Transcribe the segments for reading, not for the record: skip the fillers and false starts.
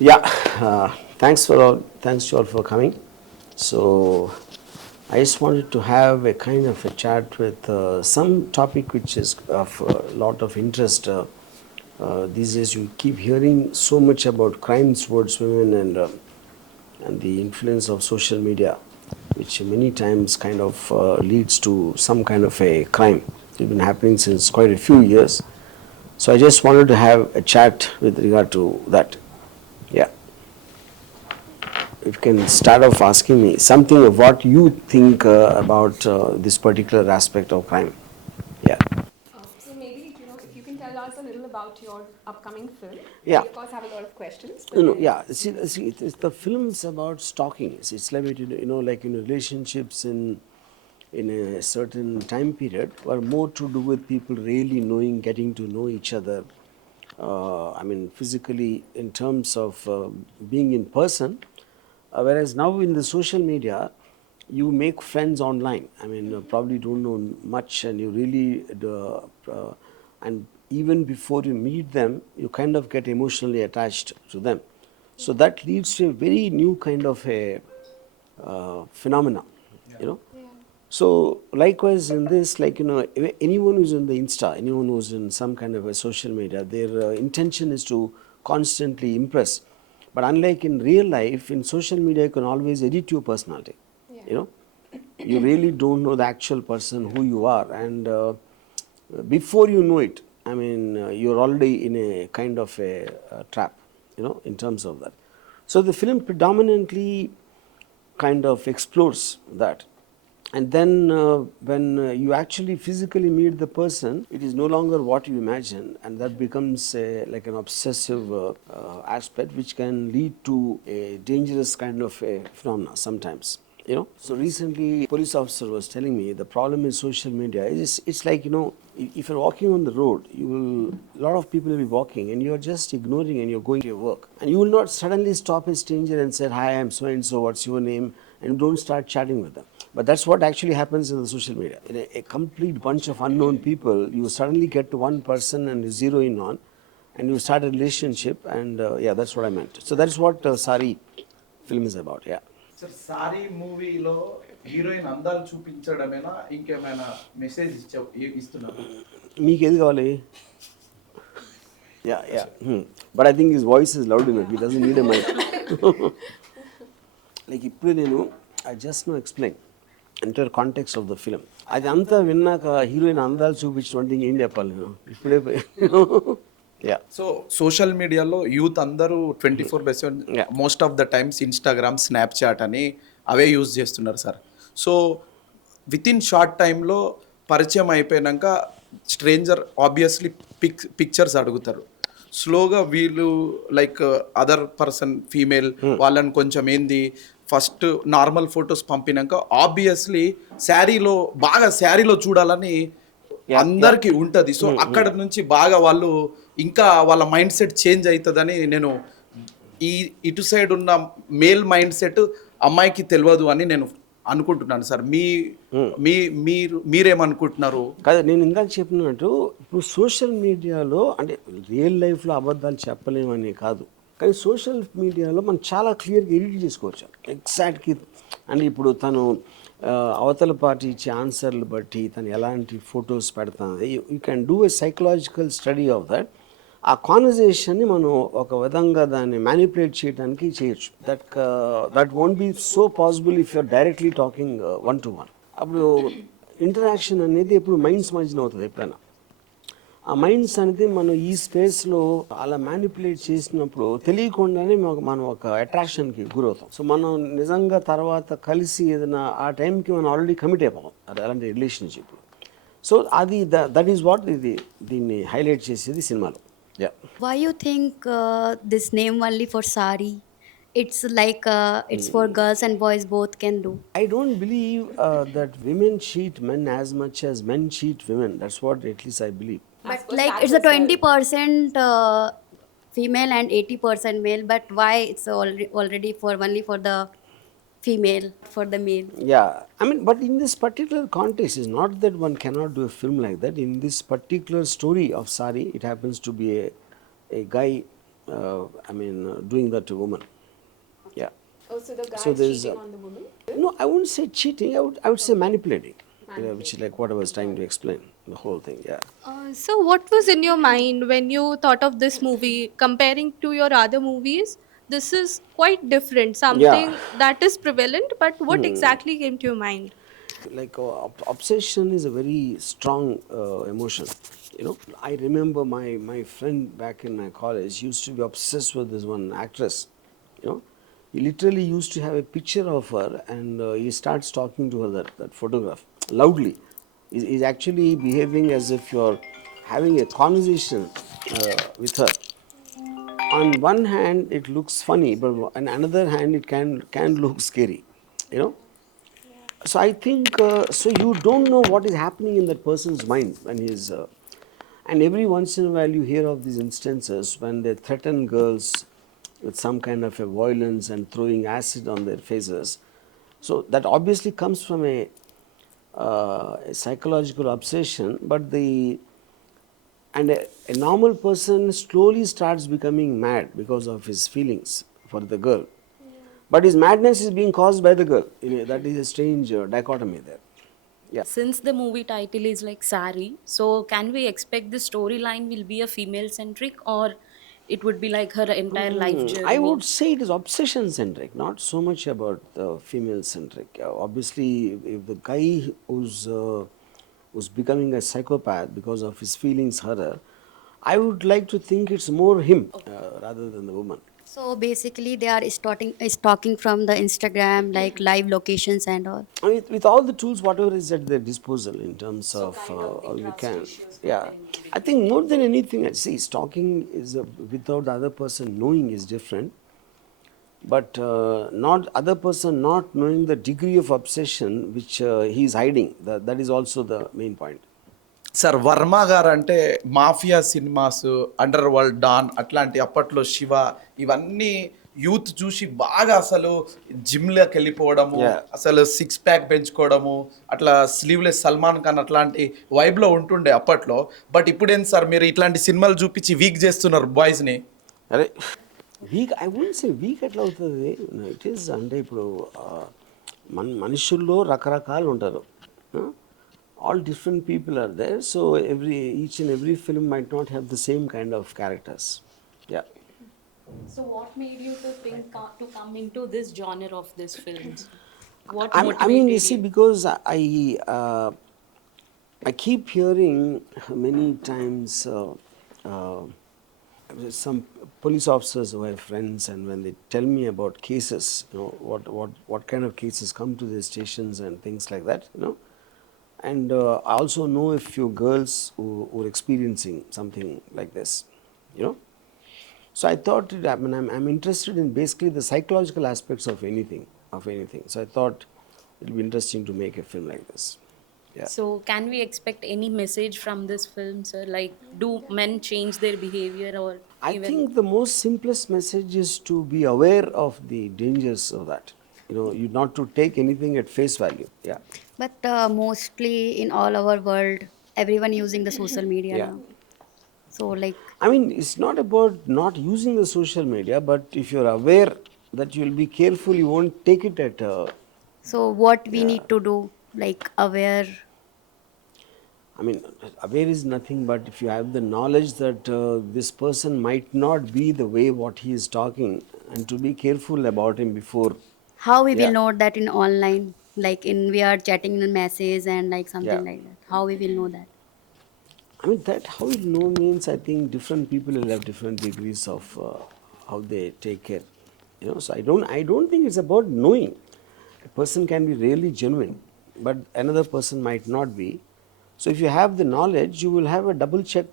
Yeah, thanks to all for coming. So, I just wanted to have a kind of a chat with some topic which is of a lot of interest. These days, you keep hearing so much about crimes towards women and the influence of social media, which many times kind of leads to some kind of a crime. It's been happening since quite a few years. So, I just wanted to have a chat with regard to that. Yeah. You can start off asking me something of what you think about this particular aspect of crime. Yeah. So maybe, if you can tell us a little about your upcoming film. Yeah. We of course have a lot of questions, No, but no, then yeah. See, it's the films about stalking. It's like like relationships in a certain time period were more to do with people really knowing, getting to know each other. I mean, physically in terms of being in person. Whereas now in the social media, you make friends online. I mean, probably don't know much, and you really, and even before you meet them, you kind of get emotionally attached to them. So that leads to a very new kind of a phenomena, you know. yeah. So likewise in this, anyone who's in the Insta, anyone who's in some kind of a social media, their intention is to constantly impress. But unlike in real life, in social media, you can always edit your personality. Yeah. You know, you really don't know the actual person who you are, and before you know it, I mean, you're already in a kind of a trap. In terms of that. So the film predominantly kind of explores that. And then when you actually physically meet the person, it is no longer what you imagine, and that becomes like an obsessive aspect, which can lead to a dangerous kind of a phenomena sometimes. So recently police officer was telling me the problem in social media is it's like, if you're walking on the road, you will a lot of people will be walking and you're just ignoring and you're going to your work, and you will not suddenly stop a stranger and say, hi, I'm so and so, what's your name, and don't start chatting with them. But that's what actually happens in the social media. In a complete bunch of unknown people, you suddenly get to one person and you zero in on, and you start a relationship, and yeah, that's what I meant. So that's what Saaree film is about. Yeah. Sir sorry మూవీలో heroine అందాలు చూపించడమేనా ఇంకేమైనా message ఇస్తున్నారు? మీకు ఏది కావాలి? Yeah, yeah. But I think his voice is loud enough. He doesn't need a mic. Like ఇప్పుడు నేను I just no explain entire context of the film. అది అంతా విన్నాక హీరోయిన్ అందాలు చూపించడం ఏం చెప్పాలి నేను ఇప్పుడే? యా. సో సోషల్ మీడియాలో యూత్ అందరూ 24/7 Yeah. Most of the times Instagram, Snapchat అని అవే యూజ్ చేస్తున్నారు sir. So with in short టైంలో పరిచయం అయిపోయాక స్ట్రేంజర్ ఆబ్వియస్లీ పిక్చర్స్ అడుగుతారు. స్లోగా వీళ్ళు లైక్ అదర్ పర్సన్ ఫీమేల్ వాళ్ళని కొంచెం ఏంది ఫస్ట్ నార్మల్ ఫొటోస్ పంపినాక ఆబ్వియస్లీ శారీలో చూడాలని అందరికీ ఉంటుంది. సో అక్కడ నుంచి బాగా వాళ్ళు ఇంకా వాళ్ళ మైండ్ సెట్ చేంజ్ అవుతుందని నేను ఇటు సైడ్ ఉన్న మేల్ మైండ్ సెట్ అమ్మాయికి తెలియదు అని నేను అనుకుంటున్నాను సార్. మీరేమనుకుంటున్నారు? కాదు, నేను ఇందాక చెప్పినట్టు ఇప్పుడు సోషల్ మీడియాలో అంటే రియల్ లైఫ్లో అబద్ధాలు చెప్పలేమని కాదు, కానీ సోషల్ మీడియాలో మనం చాలా క్లియర్గా ఎడిట్ చేసుకోవచ్చు ఎగ్జాక్ట్కి. అంటే ఇప్పుడు తను అవతల పార్టీ ఇచ్చే ఆన్సర్లు బట్టి తను ఎలాంటి ఫొటోస్ పెడుతుంది, you can do a psychological study of that. ఆ కాన్వర్జేషన్ని మనం ఒక విధంగా దాన్ని మ్యానిపులేట్ చేయడానికి చేయొచ్చు. That won't be so possible if you're directly talking one to one. అప్పుడు ఇంటరాక్షన్ అనేది ఎప్పుడు మైండ్స్ మధ్యన అవుతుంది. ఎప్పుడైనా ఆ మైండ్స్ అనేది మనం ఈ స్పేస్లో అలా మ్యానిపులేట్ చేసినప్పుడు తెలియకుండానే మనం ఒక అట్రాక్షన్కి గురవుతాం. సో మనం నిజంగా తర్వాత కలిసి ఏదైనా ఆ టైంకి మనం ఆల్రెడీ కమిట్ అయిపోతాం అలాంటి రిలేషన్షిప్. సో అది దట్ ఈస్ వాట్ దీన్ని హైలైట్ చేసేది సినిమాలో. Yeah. Why you think this name only for Saaree? It's like it's for girls and boys both can do. I don't believe that women cheat men as much as men cheat women. That's what at least I believe. But suppose like that it's a as well. 20% female and 80% male. But why it's already for only for the female for the male? Yeah, I mean, but in this particular context, it's not that one cannot do a film like that. In this particular story of Saaree, it happens to be a guy doing that to women. Yeah. Oh, so the guy So is there's cheating on the woman? no, I wouldn't say cheating. I would say manipulating. Which is like what I was trying to explain. The whole thing. Yeah. So, what was in your mind when you thought of this movie comparing to your other movies? This is quite different, Yeah. something that is prevalent, but what exactly came to your mind? Like obsession is a very strong emotion. I remember my friend back in my college used to be obsessed with this one actress. you know he literally used to have a picture of her, and he starts talking to her, that photograph, loudly. He's actually behaving as if you're having a conversation with her. On one hand it looks funny, but on another hand it can look scary. you know so I think so you don't know what is happening in that person's mind when he's and every once in a while you hear of these instances when they threaten girls with some kind of a violence and throwing acid on their faces. So that obviously comes from a psychological obsession, but a normal person slowly starts becoming mad because of his feelings for the girl. But his madness is being caused by the girl. That is a strange dichotomy there. Yeah. Since the movie title is like Saaree, so can we expect the storyline will be a female centric or it would be like her entire life I journey? would say it is obsession centric, not so much about the female centric. Obviously, if the guy who's becoming a psychopath because of his feelings hurt her, I would like to think it's more him rather than the woman. So basically, they are stalking from the Instagram, like live locations and all. With all the tools, whatever is at their disposal in terms So of kind of the we trust can, issues with yeah. the I individual. think more than anything, see, stalking is without the other person knowing is different, but not other person not knowing the degree of obsession which he is hiding. That is also the main point. Sir Varma గారు అంటే mafia cinemas, underworld don అట్లాంటి అప్పట్లో శివ ఇవన్నీ youth చూసి బాగా అసలు జిమ్లోకి వెళ్ళిపోవడము, Yeah. అసలు సిక్స్ ప్యాక్ పెంచుకోవడము, అట్లా స్లీవ్లెస్ సల్మాన్ ఖాన్ అట్లాంటి వైబ్లో ఉంటుండే అప్పట్లో. బట్ ఇప్పుడేంటి సార్ మీరు ఇట్లాంటి సినిమాలు చూపించి వీక్ చేస్తున్నారు బాయ్స్ని? అరే weak I would say weak ఎట్లా అవుతుంది. ఇట్ ఈస్ అంటే ఇప్పుడు మనుషుల్లో రకరకాలు ఉంటారు. All different people are there. So each and every film might not have the same kind of characters. Yeah. So what made you to think to come into this genre of these films? What I mean, motivated you see, you? because I keep hearing many times uh, some police officers who are friends, and when they tell me about cases, what kind of cases come to their stations and things like that, and I also know a few girls who are experiencing something like this, you know. So I thought, I'm interested in basically the psychological aspects of anything. So I thought it would be interesting to make a film like this. Yeah. So can we expect any message from this film, sir? Like, do men change their behavior or I even? think the most simplest message is to be aware of the dangers of that. You not to take anything at face value. Yeah. But mostly in all our world, everyone using the social media Yeah. now. So like, I mean, it's not about not using the social media, but if you're aware that you'll be careful, you won't take it at. so what we Yeah. need to do, like aware. I mean, aware is nothing but if you have the knowledge that this person might not be the way what he is talking, and to be careful about him before. How we will Yeah. know that in online, like in we are chatting in message and like something Yeah. like that. How we will know that? I mean, that how you know means I think different people will have different degrees of how they take care. So I don't think it's about knowing. A person can be really genuine, but another person might not be. So if you have the knowledge, you will have a double check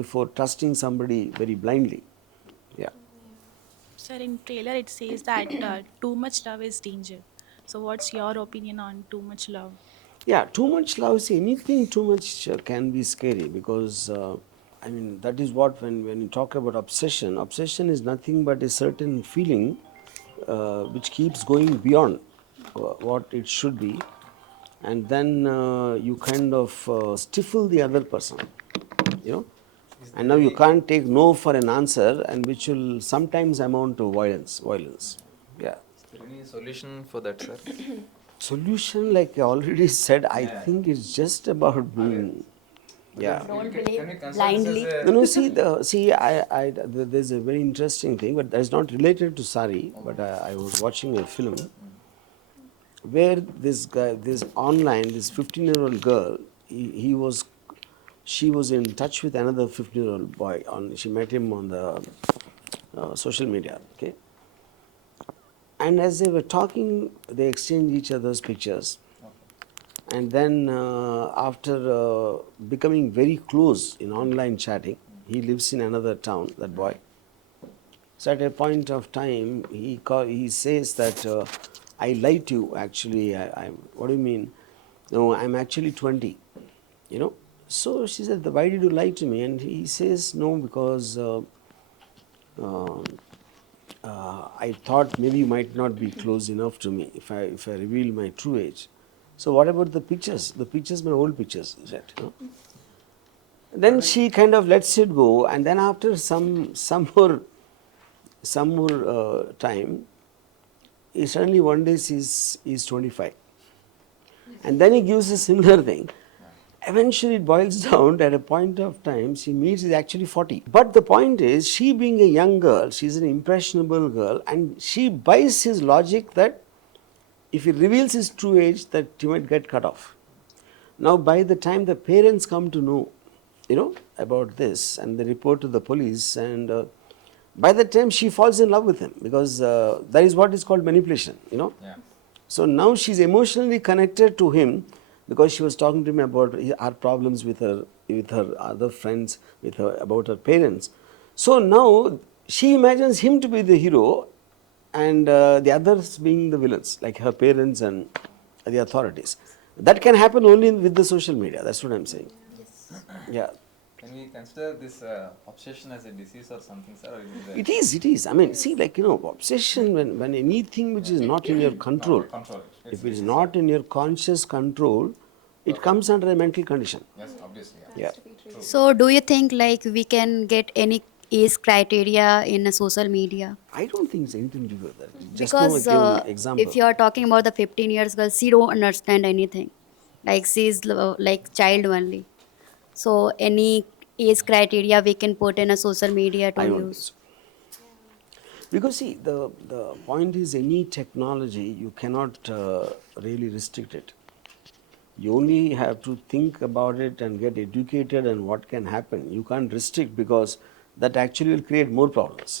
before trusting somebody very blindly. Yeah. Sir, in trailer it says that too much love is danger. So what's your opinion on too much love? Yeah, too much love, see, anything too much can be scary because, that is what, when you talk about obsession is nothing but a certain feeling which keeps going beyond what it should be, and then you kind of stifle the other person, you know. And now you can't take no for an answer, and which will sometimes amount to violence. Yeah. Is there any solution for that, sir? Solution, like I already said, I think it's just about being, yeah. Don't Can believe we consider blindly. this as No, there's a very interesting thing, but that's not related to Saaree. But I was watching a film where this guy, this 15-year-old girl, she was in touch with another 15-year-old boy. She met him on the social media. Okay, and as they were talking, they exchanged each other's pictures. And then after becoming very close in online chatting, he lives in another town, that boy. So at a point of time, he says that I lied to you. Actually, what do you mean? No, I'm actually 20. You know. So she said, why did you lie to me? And he says, no, because I thought maybe you might not be close enough to me if I reveal my true age. So what about the pictures? The pictures, my old pictures, he said. You know? Then she kind of lets it go, and then after some more time, he suddenly one day he's 25, and then he gives a similar thing. Eventually it boils down to, at a point of time, she meets is actually 40. But the point is, she being a young girl, she's an impressionable girl, and she buys his logic that if he reveals his true age, that he might get cut off. Now, by the time the parents come to know, about this, and they report to the police, and by the time she falls in love with him, because that is what is called manipulation, Yeah. So now she's emotionally connected to him because she was talking to him about her problems with her other friends, about her parents. So now she imagines him to be the hero, and the others being the villains, like her parents and the authorities. That can happen only with the social media. That's what I'm saying. Yeah. Can we consider this obsession as a disease or something, sir? Or It is. I mean, see, obsession, when anything which is not in your control, if it is not in your conscious control, it comes under a mental condition. Yes, obviously. Yeah. So, do you think like we can get any age criteria in a social media? I don't think it's anything to do with that. Just Because now I gave an example. if you are talking about the 15 years girl, she don't understand anything. Like she's like child only. So, any age criteria we can put in a social media to I don't think use? so. Because see, the point is, any technology, you cannot really restrict it. You only have to think about it and get educated and what can happen. You can't restrict, because that actually will create more problems.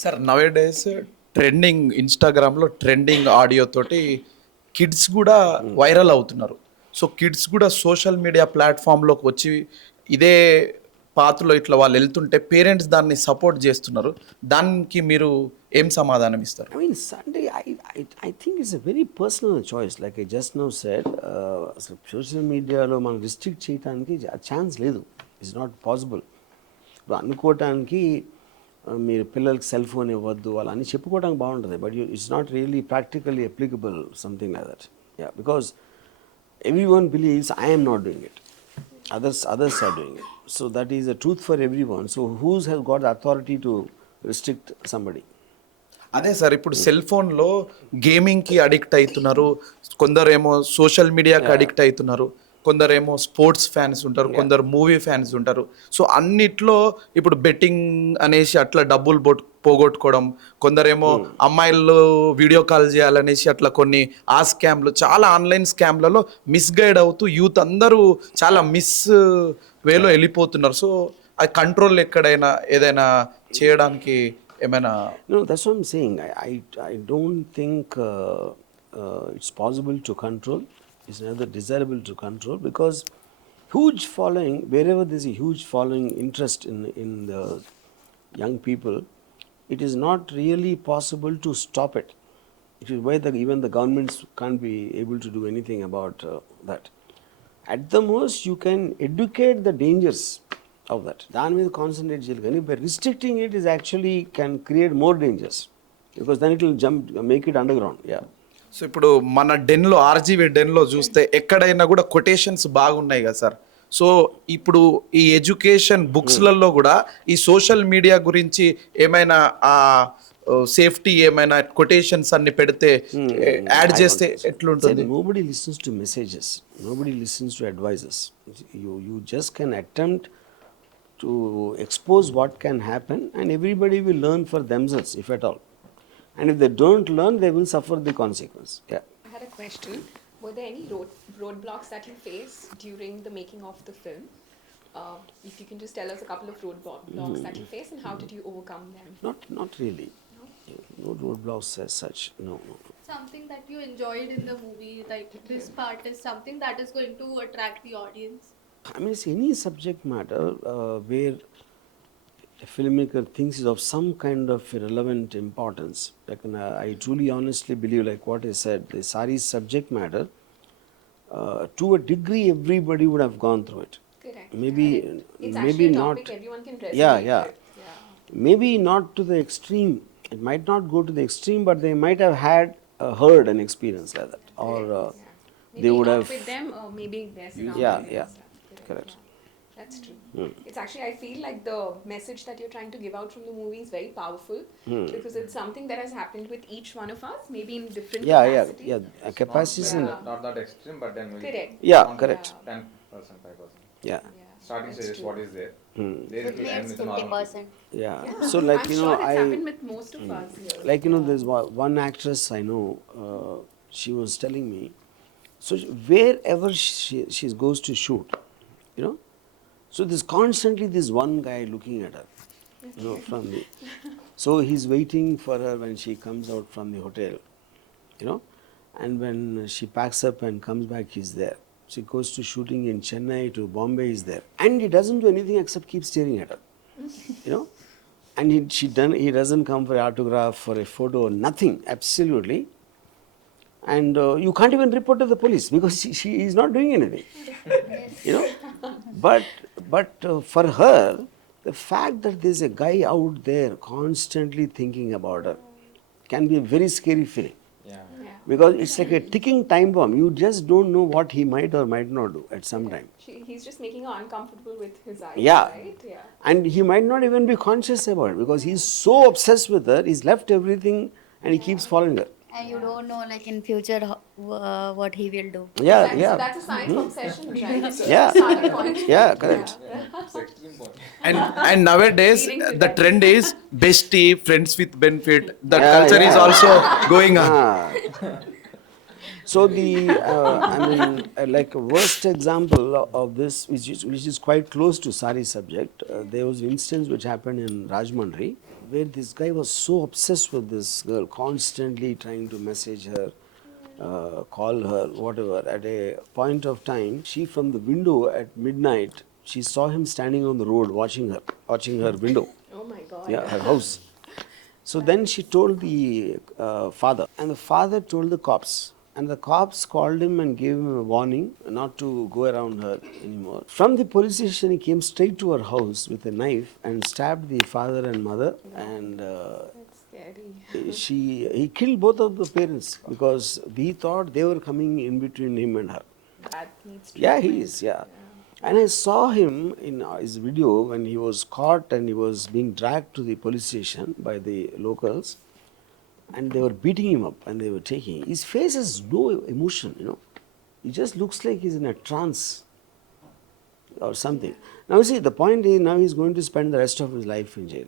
Sir nowadays trending ఇన్స్టాగ్రామ్లో trending audio తోటి kids కూడా viral అవుతున్నారు. So kids కూడా social media ప్లాట్ఫామ్లోకి వచ్చి ఇదే పాత్రలో ఇట్లా వాళ్ళు వెళ్తుంటే పేరెంట్స్ దాన్ని సపోర్ట్ చేస్తున్నారు. దానికి మీరు ఏం సమాధానం ఇస్తారు? I mean, Sunday, I think it's a very personal choice. Like I just now said, social media lo మనం రిస్ట్రిక్ట్ చేయడానికి ఛాన్స్ లేదు. It's not possible. ఇప్పుడు అనుకోవటానికి మీరు పిల్లలకి సెల్ ఫోన్ ఇవ్వద్దు అలా అని చెప్పుకోవడానికి బాగుంటుంది, but it's not really practically applicable, something like that. Yeah, because everyone believes I am not doing it. Others are doing it. So that is a truth for everyone. So who has got the authority to restrict somebody? అదే sir, ఇప్పుడు cell ఫోన్లో గేమింగ్కి addict అవుతున్నారు, కొందరేమో social మీడియాకి addict అవుతున్నారు, కొందరేమో sports fans ఉంటారు, కొందరు మూవీ ఫ్యాన్స్ ఉంటారు. సో అన్నిట్లో ఇప్పుడు బెట్టింగ్ అనేసి అట్లా డబ్బులు పోగొట్టుకోవడం, కొందరేమో అమ్మాయిలు వీడియో కాల్ చేయాలనేసి అట్లా కొన్ని స్కామ్లు, చాలా ఆన్లైన్ స్కామ్లలో మిస్గైడ్ అవుతూ యూత్ అందరూ చాలా వేలో వెళ్ళిపోతున్నారు. సో ఆ కంట్రోల్ ఎక్కడైనా ఏదైనా చేయడానికి ఏమైనా? No, that's what I'm saying. I don't think it's possible to control. It's neither desirable to control, because huge following, wherever there's a huge following interest in the young people, it is not really possible to stop it. It is why even the governments can't be able to do anything about that. At the most, you can educate the dangers of that. దాని మీద concentrate చేయాలి, కానీ by restricting it is actually can create more dangers, because then it will make it underground. Yeah. So ఇప్పుడు మన డెన్లో, RGV డెన్లో చూస్తే ఎక్కడైనా కూడా quotations బాగున్నాయి కదా సార్. సో ఇప్పుడు ఈ ఎడ్యుకేషన్ బుక్స్లలో కూడా ఈ సోషల్ మీడియా గురించి ఏమైనా ఆ సేఫ్టీ ఏమైనా కొటేషన్స్ అన్ని పెడితే యాడ్ చేస్తే ఎట్లుంటుంది? Nobody listens to messages. Nobody listens to advices. You just can attempt to expose what can happen, and everybody will learn for themselves, if at all. And if they don't learn, they will suffer the consequence. Yeah. I had a question. Were there any roadblocks that you faced during the making of the film? If you can just tell us a couple of roadblocks that you faced and how did you overcome them? Not really. No roadblocks as such. No. Something that you enjoyed in the movie, like this part is something that is going to attract the audience. I mean, it's any subject matter where a filmmaker thinks is of some kind of relevant importance. Like, I truly honestly believe, like what I said, the Saaree's subject matter, to a degree, everybody would have gone through it. Correct. Maybe, It's maybe actually a not. topic everyone can resonate Yeah. with. Yeah. Maybe not to the extreme. It might not go to the extreme, but they might have had heard an experience like that, or Maybe they would not have. with them or maybe their surroundings. Yeah. and stuff. Correct. Yeah. That's true. It's actually, I feel like the message that you're trying to give out from the movie is very powerful because it's something that has happened with each one of us, maybe in different capacities. Yeah. Capacities and Not that extreme, but then we Correct. yeah, correct. 10%, 5%. Yeah. Starting That's stage is true. what is there. There it will end It's with a normal. 50%. Yeah. Yeah. So like I'm you know, sure it's happened I with most of us here. like you know, there's one actress I know. She was telling me, so wherever she goes to shoot, you know, so there's constantly this one guy looking at her, you know, from the. So he's waiting for her when she comes out from the hotel, you know, and when she packs up and comes back, he's there. She goes to shooting in Chennai to Bombay, he's there, and he doesn't do anything except keep staring at her, you know, and he doesn't come for an autograph, for a photo, nothing, absolutely. And you can't even report to the police because she is not doing anything, you know. But for her, the fact that there's a guy out there constantly thinking about her can be a very scary feeling, Yeah. because it's like a ticking time bomb. You just don't know what he might or might not do at some time. He's just making her uncomfortable with his eyes, Yeah. right? Yeah. And he might not even be conscious about it because he's so obsessed with her, he's left everything and he keeps following her. And you don't know, like in future, what he will do. Yeah, So yeah. that's a sign of obsession, right? It's a Yeah. starting point. Yeah, correct. It's extreme point. And nowadays Leading to the that. trend is bestie, friends with benefit. That Yeah, culture is yeah. also going on. Ah. So I mean, like a worst example of this, which is quite close to Saaree's subject, there was an instance which happened in Rajahmundry, where this guy was so obsessed with this girl, constantly trying to message her, call her, whatever. At a point of time, she from the window at midnight, she saw him standing on the road watching her window. Oh my God. Yeah, her house. So then she told the father, and the father told the cops. And the cops called him and gave him a warning not to go around her anymore. From the police station, he came straight to her house with a knife and stabbed the father and mother. And That's scary. he killed both of the parents because he thought they were coming in between him and her. That needs Yeah, he treatment. is, yeah. And I saw him in his video when he was caught and he was being dragged to the police station by the locals, and they were beating him up and they were taking. His face has no emotion, you know. He just looks like he's in a trance or something. Now, you see, the point is now he's going to spend the rest of his life in jail.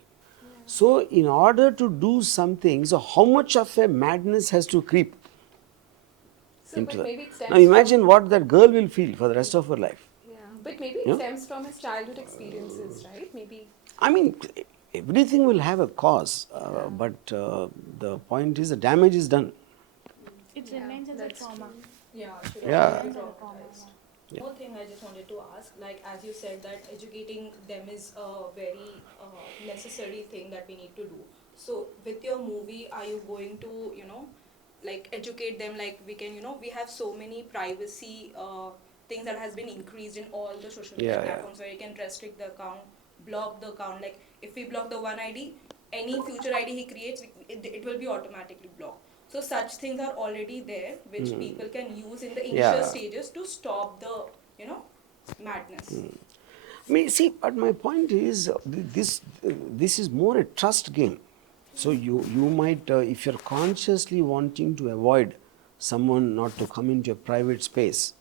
So, in order to do something, so how much of a madness has to creep So, into but that? maybe it stems Now, imagine what that girl will feel for the rest of her life. Yeah, but maybe it Yeah. stems from his childhood experiences, right? Maybe. I mean, everything will have a cause, but the point is the damage is done. It remains as a trauma. Yeah, sure. Yeah. Remains as a trauma. Yeah. One thing I just wanted to ask, like as you said that educating them is a very necessary thing that we need to do. So with your movie, are you going to, like educate them, like we can, we have so many privacy things that has been increased in all the social media Yeah, yeah. platforms where you can restrict the account, block the account. Like if we block the one ID, any future ID he creates, it will be automatically blocked. So such things are already there, which people can use in the initial Yeah. stages to stop the, madness. I mean, see, but my point is this is more a trust game. So you might, if you're consciously wanting to avoid someone not to come into your private space,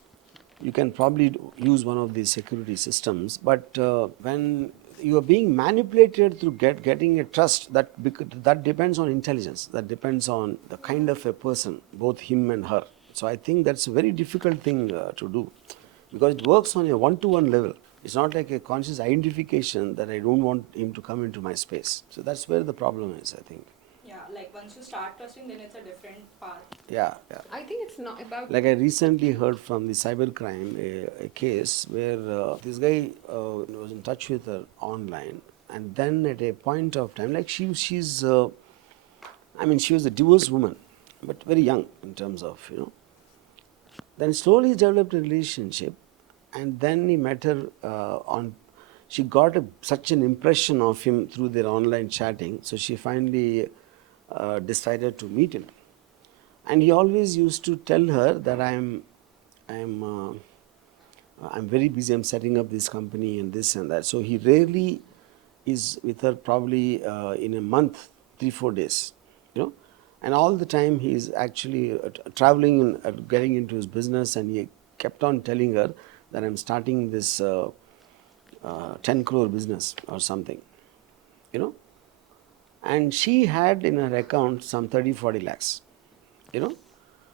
you can probably use one of these security systems. But when you are being manipulated through getting a trust, that depends on intelligence. That depends on the kind of a person, both him and her. So I think that's a very difficult thing to do, because it works on a one-to-one level. It's not like a conscious identification that I don't want him to come into my space. So that's where the problem is, I think. Yeah, like once you start trusting, then it's a different path. Yeah. I think it's not about. Like I recently heard from the cybercrime a case where this guy was in touch with her online, and then at a point of time, like she's I mean, she was a divorced woman, but very young in terms of, Then slowly developed a relationship, and then he met her she got such an impression of him through their online chatting, so she finally decided to meet him. And he always used to tell her that I'm very busy, I'm setting up this company and this and that. So he rarely is with her, probably in a month, 3-4 days, And all the time he is actually traveling and getting into his business, and he kept on telling her that I'm starting this 10 crore business or something, And she had in her account some 30-40 lakhs,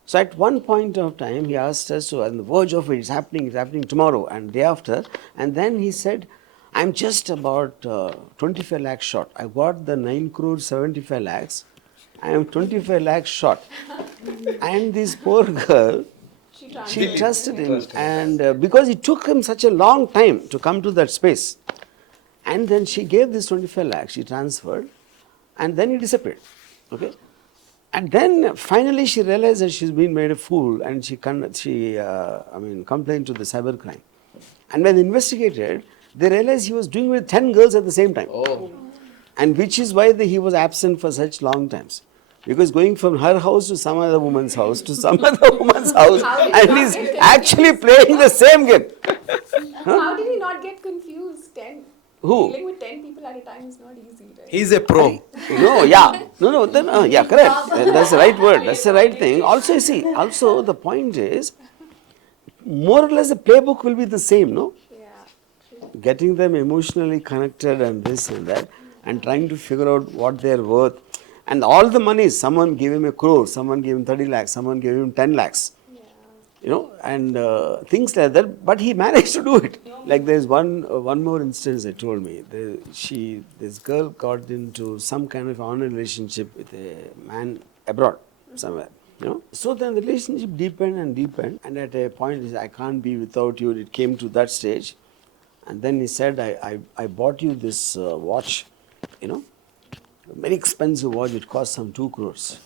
So at one point of time, he asked us to, on the verge of it's happening tomorrow and day after. And then he said, I'm just about 25 lakhs short. I got the 9 crore 75 lakhs. I am 25 lakhs short. And this poor girl, she trusted him. And because it took him such a long time to come to that space. And then she gave this 25 lakhs, she transferred, and then he disappeared. Okay. And then finally she realized that she's been made a fool, and she complained to the cybercrime. And when they investigated, they realized he was doing it with 10 girls at the same time. Oh. And which is why he was absent for such long times. Because going from her house to some other woman's house to some other woman's house, and he's actually playing the same game. How did he not get confused? Who? Dealing with 10 people at a time is not easy, right? He's a pro. Correct. That's the right word. That's the right thing. Also, you see, the point is, more or less the playbook will be the same, no? Yeah. Getting them emotionally connected and this and that, and trying to figure out what they're worth. And all the money, someone gave him 1 crore, someone gave him 30 lakhs, someone gave him 10 lakhs. And things like that. But he managed to do it. Like there's one more instance they told me. This girl got into some kind of honor relationship with a man abroad somewhere. So then the relationship deepened and deepened. And at a point he said, I can't be without you. It came to that stage. And then he said, I bought you this watch, very expensive watch. It cost some 2 crores,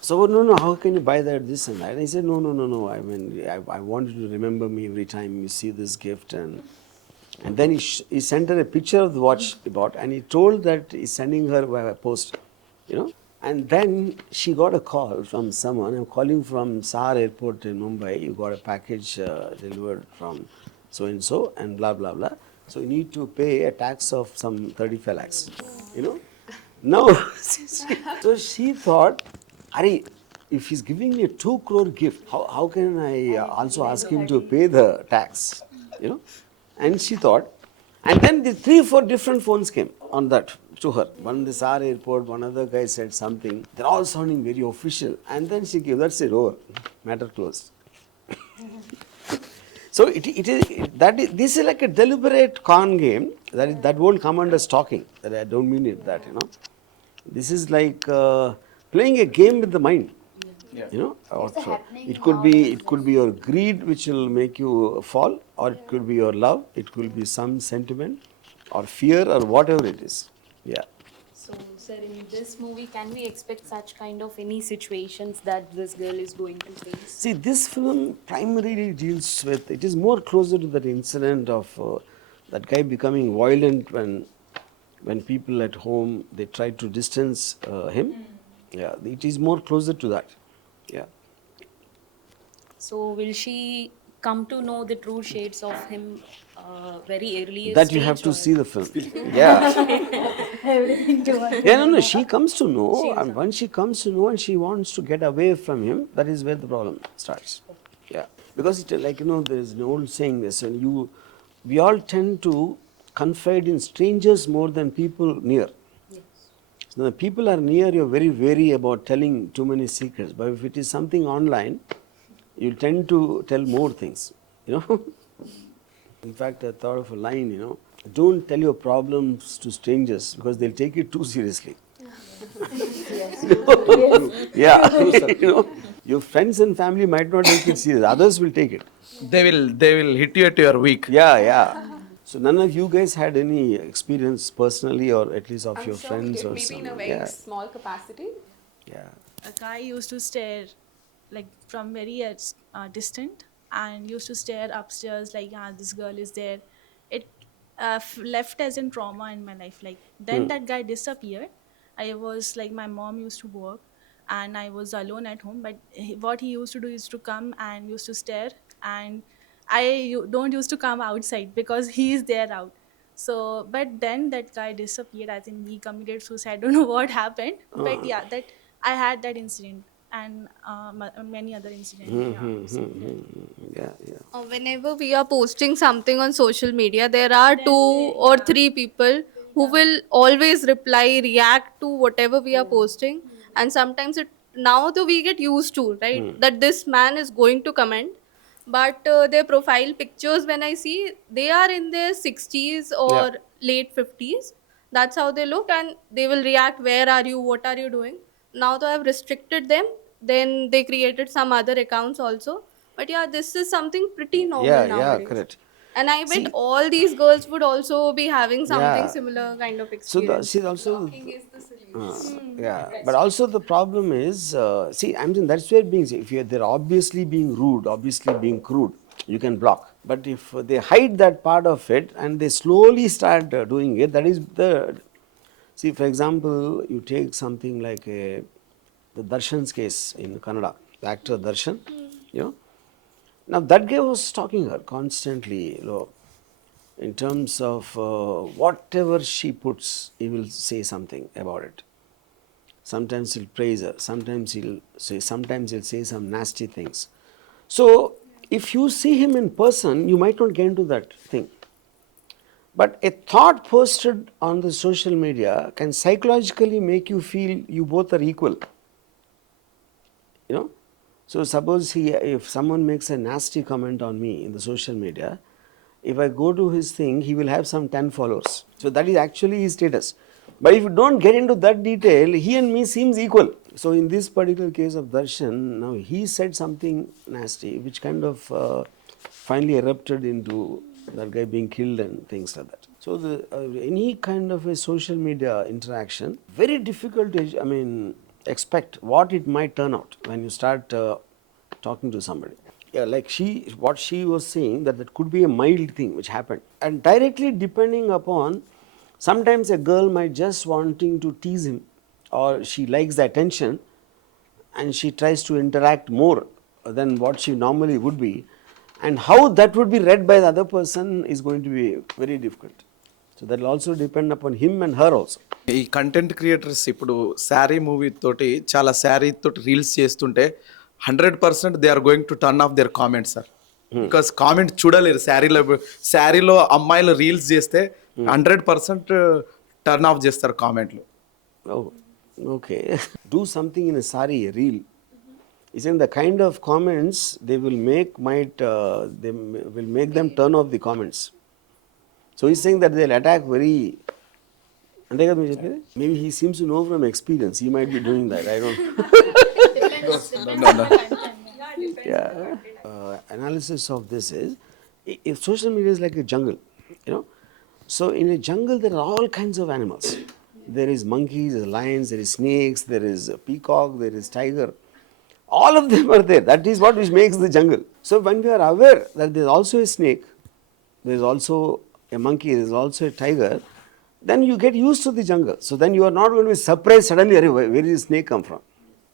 So, no, how can you buy that, this and that? And he said, no. I mean, I want you to remember me every time you see this gift. And then he sent her a picture of the watch he bought, and he told that he's sending her by post, And then she got a call from someone. I'm calling from Saaree airport in Mumbai. You got a package delivered from so-and-so and blah, blah, blah. So you need to pay a tax of some 35 lakhs, Now, so she thought, Ari, if he's giving me a 2 crore gift, how can I also ask him to pay the tax? And she thought, and then the 3-4 different phones came on that to her. One the Saaree airport, one other guy said something. They're all sounding very official. And then she gave, that's it, over. Matter closed. So this is like a deliberate con game that won't come under stalking. That I don't mean it that, This is like playing a game with the mind. Yeah. Also, it could be your greed which will make you fall, or it could be your love, it could be some sentiment or fear or whatever it is. Yeah. So, sir, in this movie, can we expect such kind of any situations that this girl is going to face? See, this film primarily deals with, it is more closer to that incident of that guy becoming violent when people at home, they try to distance him. Yeah, it is more closer to that. Yeah. So, will she come to know the true shades of him very early That you have stage, to or see the film. Yeah. everything to want to Yeah, no, know no, now? she comes to know, She is and once she comes to know and she wants to get away from him, that is where the problem starts. Yeah, because it, like, there is an old saying this, and we all tend to confide in strangers more than people near. So the people are near, you're very wary about telling too many secrets, but if it is something online, you tend to tell more things, In fact, I thought of a line, don't tell your problems to strangers because they'll take it too seriously. Yeah, your friends and family might not take it serious, others will take it. They will hit you at your week. Yeah. So none of you guys had any experience personally, or at least of I'm your sure we friends did, or maybe in a something. very Yeah, small capacity. yeah. A guy used to stare like from very distant and used to stare upstairs like, yeah, this girl is there. It left as in trauma in my life. Like then that guy disappeared. I was like, my mom used to work and I was alone at home, but what he used to do is to come and used to stare, and don't used to come outside because he is there out. So but then that guy disappeared. I think he committed suicide. I don't know what happened, but yeah, that I had that incident and many other incidents. Yeah. So Yeah. Whenever we are posting something on social media, there are then two they, or yeah, three people who will always reply, react to whatever we are posting. And sometimes now though we get used to, right, that this man is going to comment. But their profile pictures, when I see, they are in their 60s Yeah. or late 50s. That's how they look, and they will react, where are you, what are you doing? Now though I've restricted them, then they created some other accounts also. But yeah, this is something pretty normal Yeah, nowadays. correct. And I bet See, all these girls would also be having something yeah. similar kind of So experience. also, Blocking is the solution. yeah, but also the problem is, see, I'm saying that's where being, if they're obviously being rude, obviously being crude, you can block. But if they hide that part of it and they slowly start doing it, that is see, for example, you take something like the Darshan's case in Kannada, the actor Darshan, you know. Now that guy was stalking her constantly, in terms of whatever she puts, he will say something about it. Sometimes he'll praise her, sometimes he'll say some nasty things. So if you see him in person, you might not get into that thing. But a thought posted on the social media can psychologically make you feel you both are equal. So suppose if someone makes a nasty comment on me in the social media, if I go to his thing, he will have some 10 followers. So that is actually his status. But if you don't get into that detail, he and me seems equal. So in this particular case of Darshan, now he said something nasty, which kind of finally erupted into that guy being killed and things like that. So any kind of a social media interaction, very difficult to, expect what it might turn out when you start talking to somebody. Yeah, like what she was saying, that could be a mild thing which happened, and directly depending upon, sometimes a girl might just wanting to tease him, or she likes the attention, and she tries to interact more than what she normally would be, and how that would be read by the other person is going to be very difficult. So that will also depend upon him and her also. ఈ content creators ఇప్పుడు sari movie తోటి చాలా శారీ తోటి reels చేస్తుంటే 100% they are going to turn off their comments sir. Because comment చూడలేరు. శారీలో అమ్మాయిలు reels చేస్తే 100% టర్న్ ఆఫ్ చేస్తారు కామెంట్లు. Oh, okay. Do something in a saree, a reel. Is in the kind of comments they will make will make them turn off the comments. So he's saying that they'll attack very. Maybe he seems to know from experience. He might be doing that. I don't know. Yeah. Analysis of this is, if social media is like a jungle, so in a jungle there are all kinds of animals. There is monkeys, there is lions, there is snakes, there is a peacock, there is tiger. All of them are there. That is what which makes the jungle. So when we are aware that there is also a snake, there is also a monkey, there is also a tiger, then you get used to the jungle. So then you are not going to be surprised suddenly, where did the snake come from?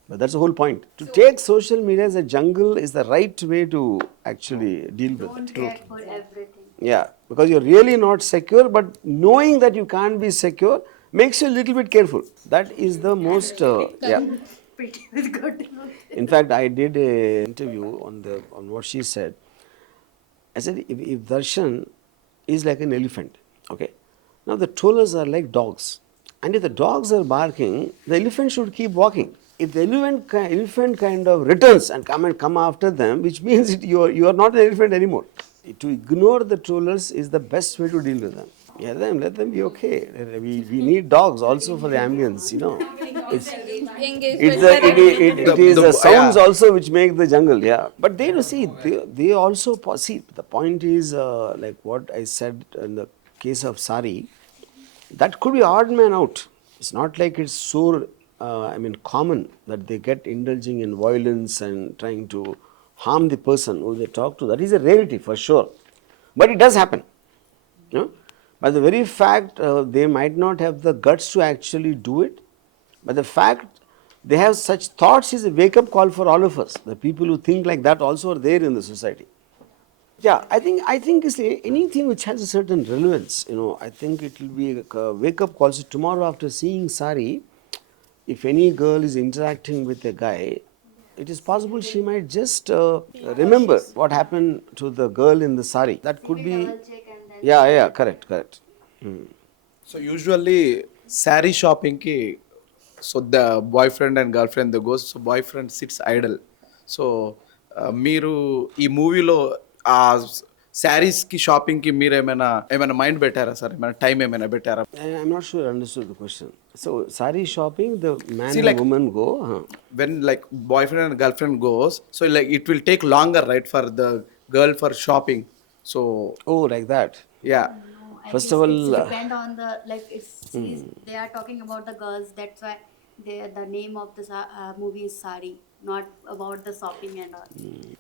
But that's the whole point. To take social media as a jungle is the right way to actually deal with it. Care for everything. Yeah, because you're really not secure, but knowing that you can't be secure makes you a little bit careful. That is the most, yeah. Pretty is good. In fact, I did a interview on what she said. I said, if Darshan is like an elephant, okay. Now the trollers are like dogs, and if the dogs are barking, the elephant should keep walking. If the elephant kind of returns and come after them, which means you are not an elephant anymore. To ignore the trollers is the best way to deal with them. Yeah, let them be okay. We need dogs also for the ambience, you know. It's, Engagement. it is the sounds yeah. also which make the jungle, yeah. But they see, they also see. The point is like what I said in the case of Saaree, that could be odd man out. It's not like it's so common that they get indulging in violence and trying to harm the person who they talk to. That is a rarity for sure, but it does happen. You know? By the very fact they might not have the guts to actually do it, but the fact they have such thoughts is a wake up call for all of us. The people who think like that also are there in the society. Yeah, I think it's anything which has a certain relevance. You know, I think it will be a wake up call. So tomorrow after seeing Saaree, if any girl is interacting with a guy, it is possible she might just remember what happened to the girl in the Saaree. That could be. Yeah, correct. Hmm. So usually sari షాపింగ్కి so the boyfriend and girlfriend the goes so boyfriend sits idle so మీరు ఈ మూవీలో ఆ శారీస్కి షాపింగ్కి మీరు ఏమైనా mind పెట్టారా సార్ ఏమైనా టైం ఏమైనా పెట్టారా I'm not sure I understood the question. So, Saaree shopping, the man See, and like- woman go. When like boy friend and girl friend goes so like it will take longer right for the girl for shopping so Oh, like that. Yeah First of all, it's depend on the like they are talking about the girls. That's why the name of the movie is Saaree, not about the shopping and all.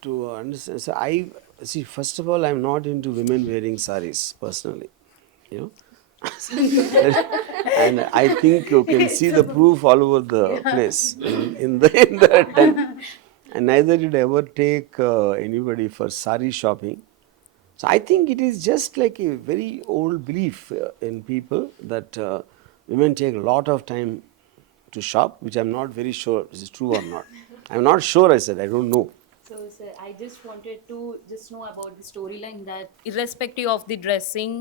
to understand, so I see. First of all, I'm not into women wearing sarees personally, you know, and I think you can see the proof all over the place in the and neither did I ever take anybody for saree shopping. So I think it is just like a very old belief in people that women take a lot of time to shop, which I'm not very sure is true or not. I'm not sure, I said, I don't know. So, sir, I just wanted to just know about the storyline that irrespective of the dressing,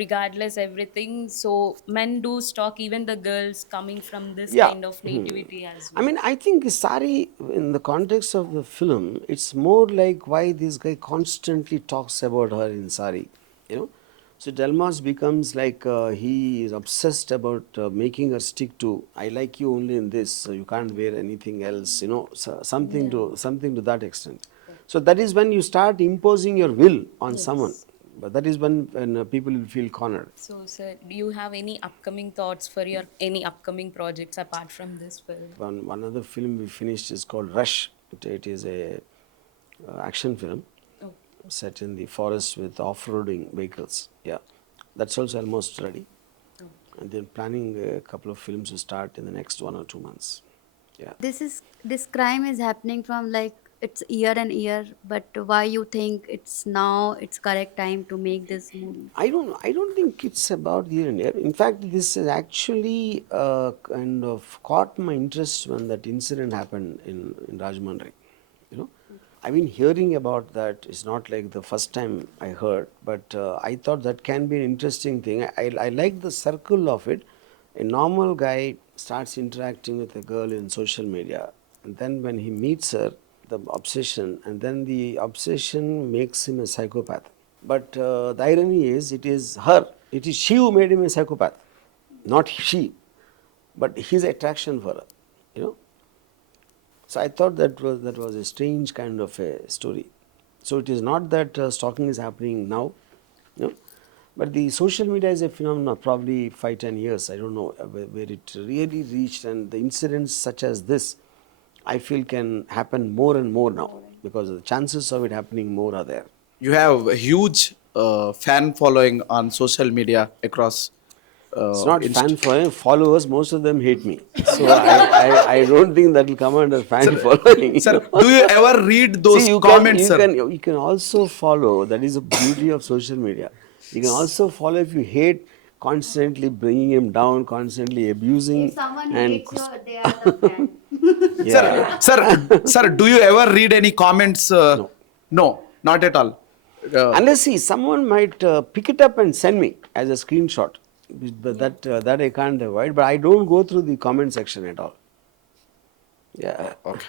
regardless everything, so men do stalk even the girls coming from this Yeah. kind of nativity as well. I mean, I think Saaree, in the context of the film, it's more like why this guy constantly talks about her in Saaree, you know. So Delmas becomes like he is obsessed about making her stick to, I like you only in this, so you can't wear anything else, you know, so something to that extent. So that is when you start imposing your will on someone. But that is when people will feel cornered. So, sir, do you have any upcoming thoughts for your any upcoming projects apart from this film? One other film we finished is called Rush. It is a action film Oh, set in the forest with off-roading vehicles. Yeah, that's also almost ready. And then planning a couple of films to start in the next 1 or 2 months. Yeah. This crime is happening from like it's year and year, but why you think it's correct time to make this movie? I don't think it's about year and year. In fact, this is actually kind of caught my interest when that incident happened in Rajahmundry. You know, I've been hearing about that. It's not like the first time I heard, but I thought that can be an interesting thing. I like the circle of it. A normal guy starts interacting with a girl in social media, and then when he meets her, the obsession, and then the obsession makes him a psychopath. But the irony is, it is she who made him a psychopath, not she, but his attraction for her, you know. So I thought that was a strange kind of a story. So it is not that stalking is happening now, you know, but the social media is a phenomenon, probably 5-10 years, I don't know where it really reached, and the incidents such as this, I feel can happen more and more now because the chances of it happening more are there. you have a huge fan following on social media across It's not fan following. Followers, most of them hate me. So I don't think that will come under fan following. Sir, do you ever read those See, comments, sir? you can also follow. That is the beauty of social media. You can also follow if you hate, constantly bringing him down, constantly abusing. If someone and hates you, they are the fan. yeah. Sir, do you ever read any comments? No. No, not at all. Unless see, someone might pick it up and send me as a screenshot, but that I can't avoid. But I don't go through the comment section at all. Yeah. Okay.